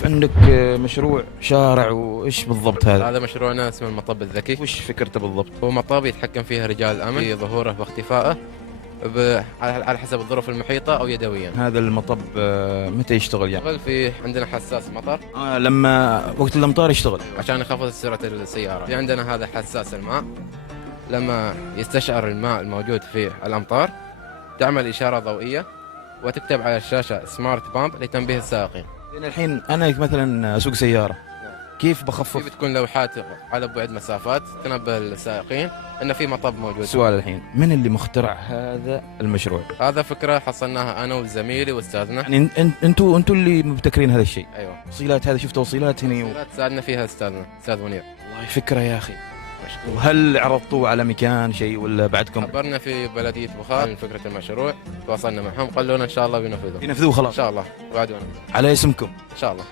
أشوف عندك مشروع شارع، وإيش بالضبط هذا؟ هذا مشروعنا اسمه المطب الذكي. وش فكرته بالضبط؟ هو مطب يتحكم فيه رجال الأمن في ظهوره واختفائه على حسب الظروف المحيطة أو يدويا. هذا المطب متى يشتغل يعني؟ يشتغل في عندنا حساس مطر لما وقت الأمطار يشتغل. عشان يخفض سرعة السيارة. في عندنا هذا حساس الماء، لما يستشعر الماء الموجود في الأمطار تعمل إشارة ضوئية وتكتب على الشاشة سمارت بامب لتنبيه السائقين. لأن الحين أنا مثلا أسوق سيارة، كيف في بخفف؟ بتكون لوحات على بعد مسافات تنبه السائقين أن في مطب موجود. السؤال الحين، من اللي مخترع هذا المشروع؟ هذا فكرة حصلناها أنا وزميلي وأستاذنا. يعني انتوا اللي مبتكرين هذا الشيء. أيوة. توصيلات، هذا شفت توصيلات هنا لا تساعدنا فيها أستاذنا أستاذ منير. والله فكرة يا أخي. وهل عرضتوه على مكان شيء ولا بعدكم؟ خبرنا في بلدية بخار عن فكرة المشروع، تواصلنا معهم قالوا لنا إن شاء الله بينفذوا. ينفذوه إن خلاص شاء الله وعدونا. على اسمكم. إن شاء الله.